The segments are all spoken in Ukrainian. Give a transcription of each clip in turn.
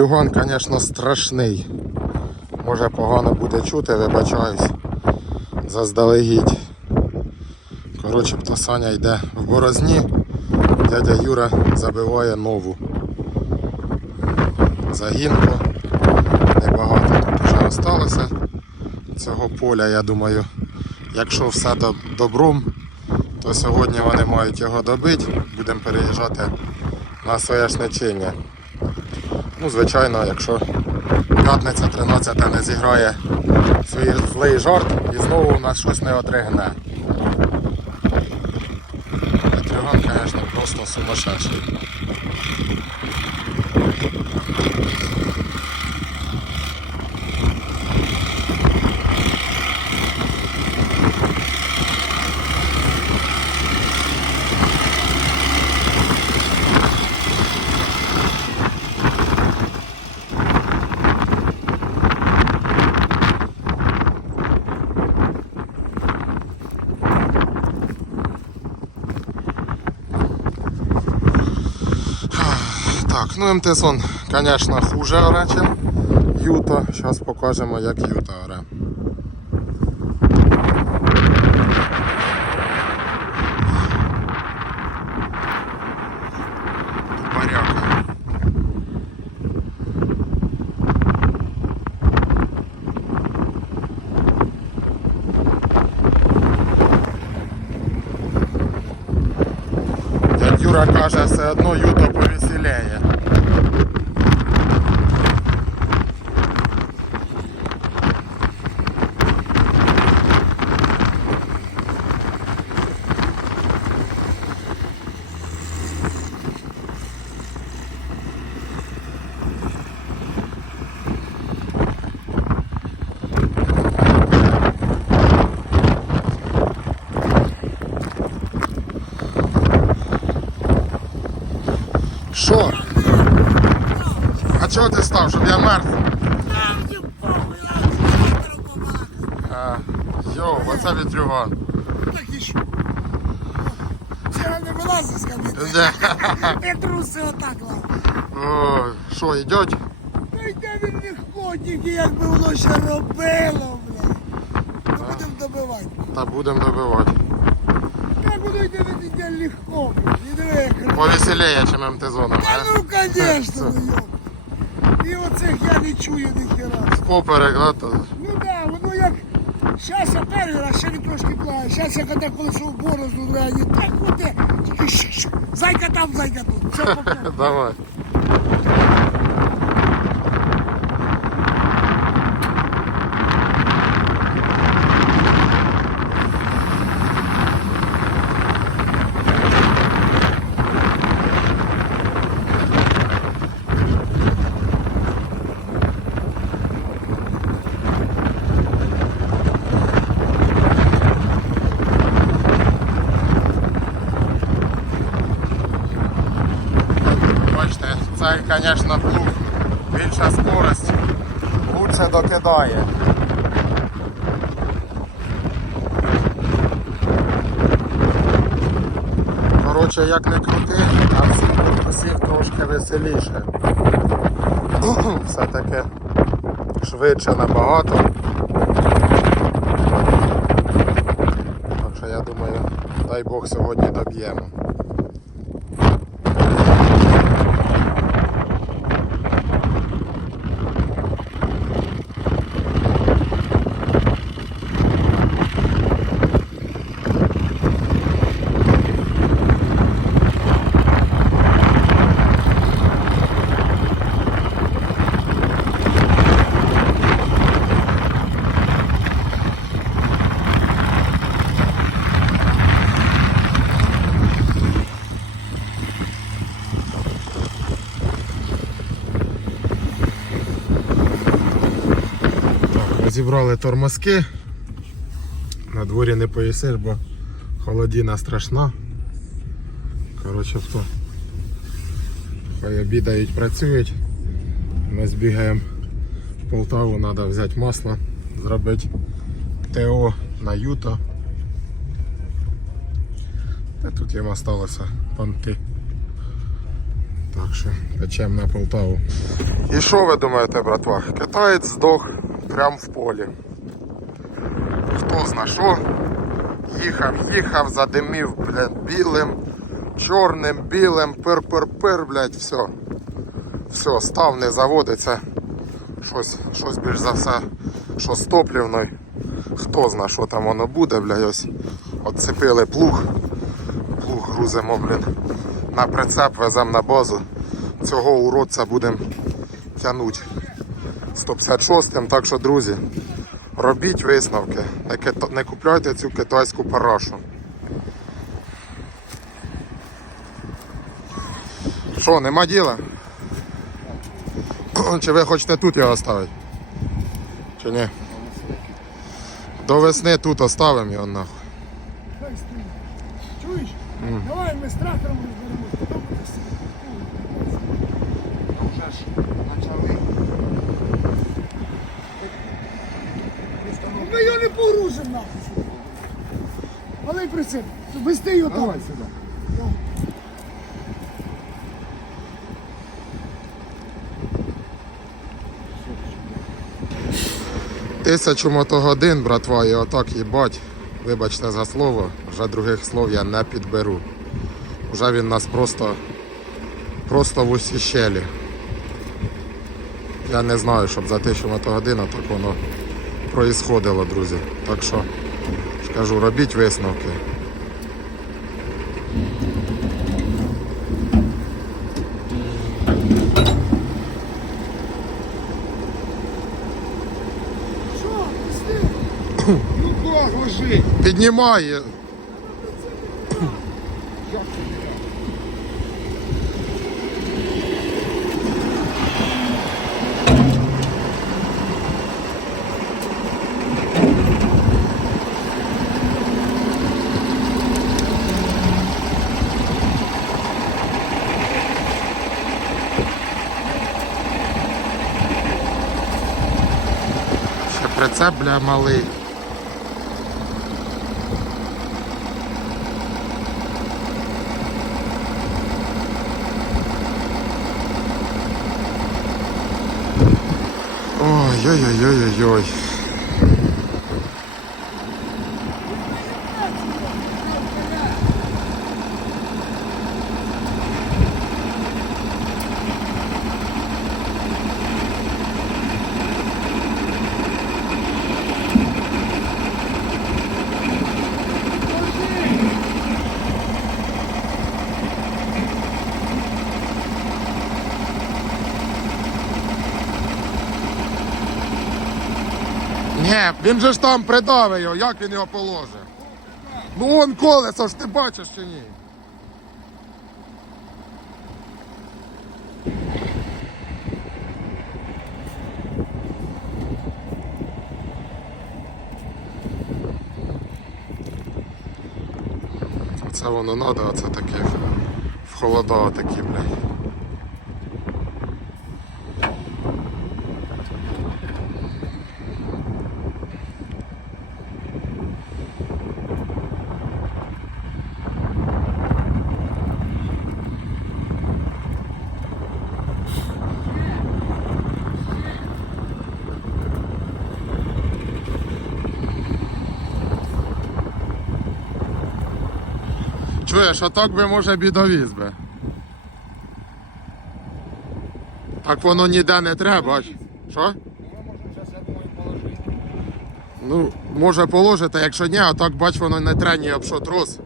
Вітрюган, звісно, страшний. Може погано буде чути, вибачаюсь. Заздалегідь. Коротше, Саня йде в борозні. Дядя Юра забиває нову. Загінку. Небагато тут вже осталося цього поля, я думаю. Якщо все добром, то сьогодні вони мають його добити. Будемо переїжджати на соняшничення. Ну, звичайно, якщо п'ятниця 13 не зіграє свій злий жарт і знову у нас щось не отригне. Петрюган, звісно, просто сумасшедший. Так, ну МТС он, звісно, хуже оре, чим Юта. Зараз покажемо, як Юта оре. Юра каже, все одно Юта повеселяє. Що? А чого ти став, щоб я мерз? А, Йоу, оце вітрюган. Так і що? Це не вилазить з кабіни. Де? Я труси отак лав. О, Що, йдеть? Ну йде він не ходить, якби воно ще робило, бля. Ну будемо добивати. Та будемо добивати. Як воно йде, він йде легко, бля. І диви, як робить. Повеселіє, чим МТ-зоном, Та а? ну, конечно, ну йоп. І оцих я не чую ніхера. Поперек, да? то- Ну да, воно як. Щас я перший раз ще не трошки плаває. Щас я коли колесо в борозду грає. Так буде. Зайка там, зайка тут. Все. Давай. Бачите, цей, звісно, плуг. Більша скорость. Лучше докидає. Коротше, як не крути, а всіх, всіх трошки веселіше. Все-таки швидше набагато. Так що я думаю, дай Бог сьогодні доб'ємо. Розібрали тормозки. На дворі не поїсиш, бо холодіна страшна. Коротше, хто хай обідають, працюють. Ми збігаємо в Полтаву, треба взяти масло, зробити ТО на Юто. Та тут їм залишилося понти. Так що печем на Полтаву. І що ви думаєте, братва? Китаєць здох прямо в полі. Хто зна що? Їхав, їхав, задимів, блядь, білим, чорним, білим, пир-пир-пир, блядь, все. Все, став не заводиться. Щось, щось більш за все, що з топлівною. Хто зна, що там воно буде, блядь, ось. Отцепили плуг. Плуг грузимо, блін. На прицеп веземо на базу. Цього уродця будемо тягнути 156-м. Так що, друзі, робіть висновки. Не, купляйте цю китайську парашу. Що, нема діла? Чи ви хочете тут його оставити? Чи ні? До весни тут оставимо його нахуй. Чуєш? Давай ми з трактором розберемося. Потім буде Вже ж почали. Ну, Ми його погрузимо нахуй. Малий прицеп. Вести його там. сюди. Тисячу мотогодин, братва, і отак їбать. Вибачте за слово, вже других слов я не підберу. Вже він нас просто, просто в усі щелі. Я не знаю, щоб за тисячу мотогодин так воно проїсходило, друзі. Так що, скажу кажу, робіть висновки. Що? Ну как ложить? Піднімає. Ще прицеп, бля, малий. Ой-ой-ой-ой-ой. Ні, він же ж там придавив його, як він його положить? Ну он колесо ж ти бачиш чи ні? Це воно надо, а це таке в холода такі, блядь. Чуєш, а так би може бідовіз би. Так воно ніде не треба. Що? Ну, може положити, якщо ні, а так бач, воно не треба ні об що трос.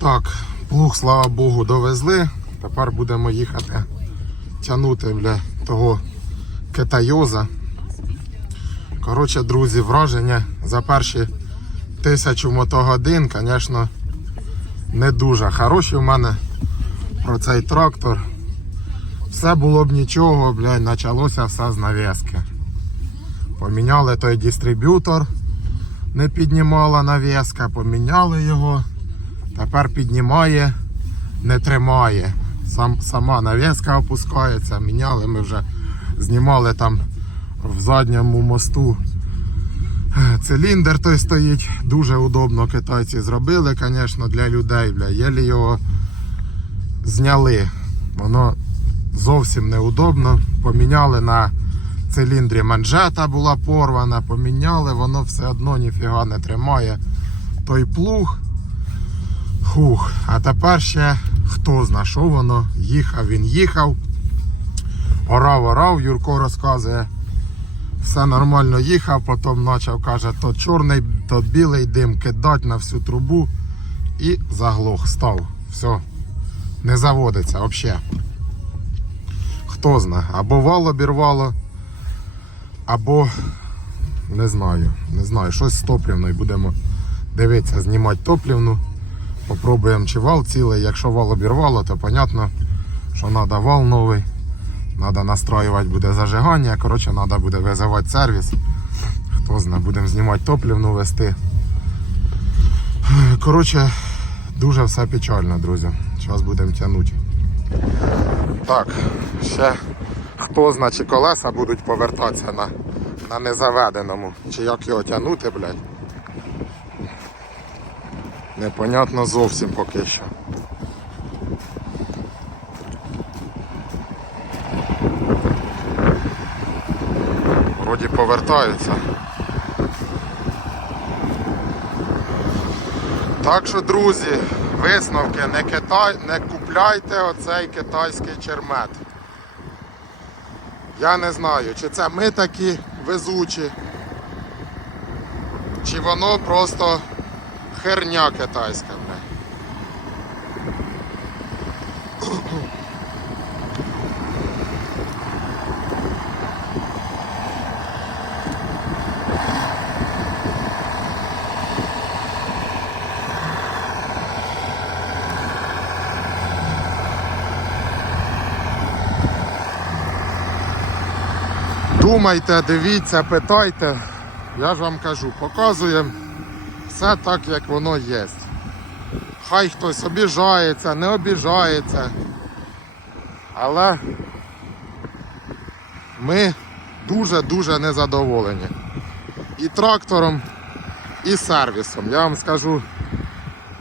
Так, плуг, слава Богу, довезли. Тепер будемо їхати тягнути бля, того китайоза. Коротше, друзі, враження за перші тисячу мотогодин, звісно, не дуже хороші в мене про цей трактор. Все було б нічого, блядь, почалося все з нав'язки. Поміняли той дистриб'ютор, не піднімала нав'язка, поміняли його. Тепер піднімає, не тримає. Сам, сама нав'язка опускається. Міняли ми вже Знімали там в задньому мосту циліндр той стоїть. Дуже удобно китайці зробили, звісно, для людей. Бля. Єлі його зняли. Воно зовсім неудобно. Поміняли на циліндрі манжета була порвана, поміняли, воно все одно ніфіга не тримає той плуг. Хух, а тепер ще хто зна, що воно. Їхав, він їхав. Орав, орав, Юрко розказує. Все нормально їхав, потім почав, каже, то чорний, то білий дим кидать на всю трубу і заглох, став. Все, не заводиться взагалі. Хто зна, або вал обірвало, або не знаю, не знаю, щось з топлівною. Будемо дивитися, знімати топлівну. Попробуємо, чи вал цілий. Якщо вал обірвало, то понятно, що треба вал новий. Треба настраювати буде зажигання. Коротше, треба буде визивати сервіс. Хто знає, будемо знімати топлівну вести. Коротше, дуже все печально, друзі. Зараз будемо тягнути. Так, ще хто знає, чи колеса будуть повертатися на, на незаведеному. Чи як його тягнути, блядь. Непонятно зовсім поки що. Вроді повертаються. Так що, друзі, висновки, не, китай, не купляйте оцей китайський чермет. Я не знаю, чи це ми такі везучі, чи воно просто херня китайська. бля. Думайте, дивіться, питайте. Я ж вам кажу, показуємо все так, як воно є. Хай хтось обіжається, не обіжається. Але ми дуже-дуже незадоволені. І трактором, і сервісом. Я вам скажу,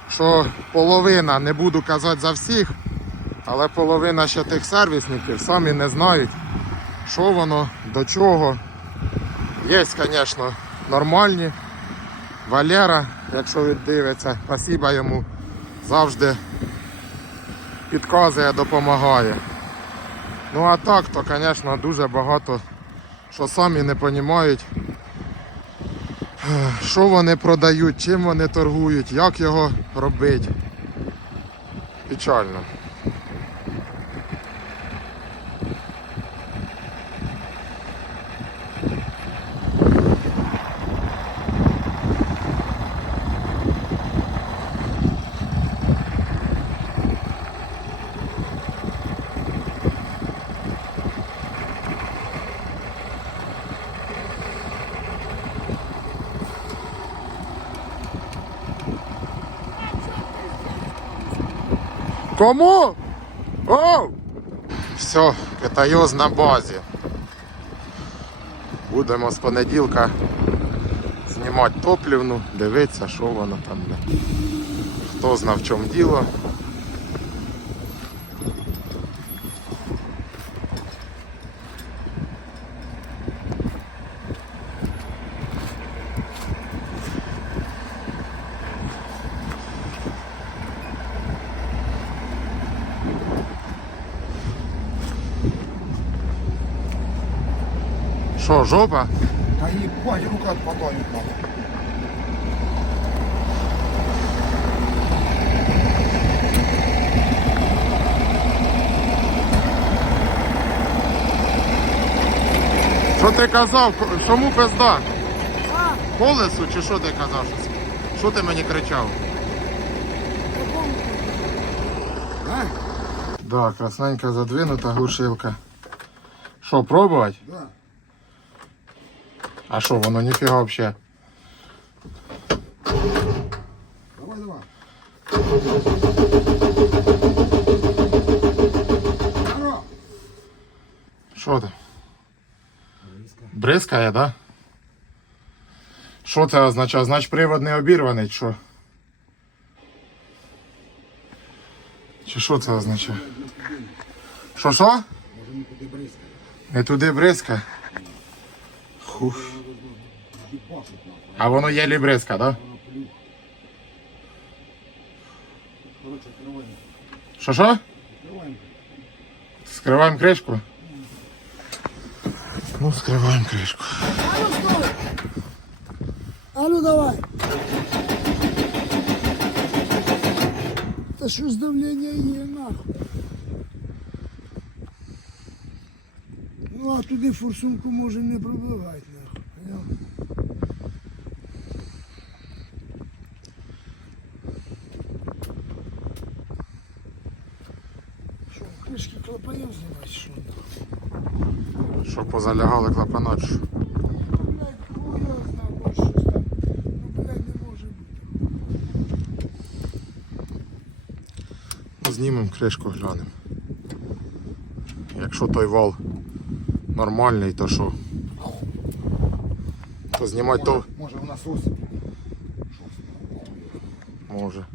що половина, не буду казати за всіх, але половина ще тих сервісників самі не знають, що воно, до чого. Є, звісно, нормальні. Валера, якщо він дивиться, спасіба йому завжди підказує, допомагає. Ну а так, то, звісно, дуже багато що самі не розуміють, що вони продають, чим вони торгують, як його робити. Печально. Кому? Оу! Все, китаюз на базі. Будемо з понеділка знімати топлівну, дивитися, що воно там. Хто зна в чому діло. Що, жопа? Та їбать, рука подонів мала. Що ти казав? Чому пизда? Колесу чи що ти казав? Що ти мені кричав? А? Да, красненька задвинута глушилка. Що, пробувати? Да. А що, воно ніфіга взагалі. Давай, давай. Що ти? Бризкає, да? Що це означає? Значить привод не обірваний, що? Чи що це означає? Що що? Не туди бризкає. Не туди бризка. Хух. Їбашить нахуй. А воно єлі бризка, да? Воно плюх. Коротше, відкриваємо. Що що? Відкриваємо. Скриваємо кришку. Ну, скриваємо кришку. А ну стой! А ну давай. Та що ж давлення є, нахуй. Ну а туди форсунку може не пробивати, Може бути. Ну, Знімемо кришку, глянемо. Якщо той вал нормальний, то що? То знімати то Може в насосі. може.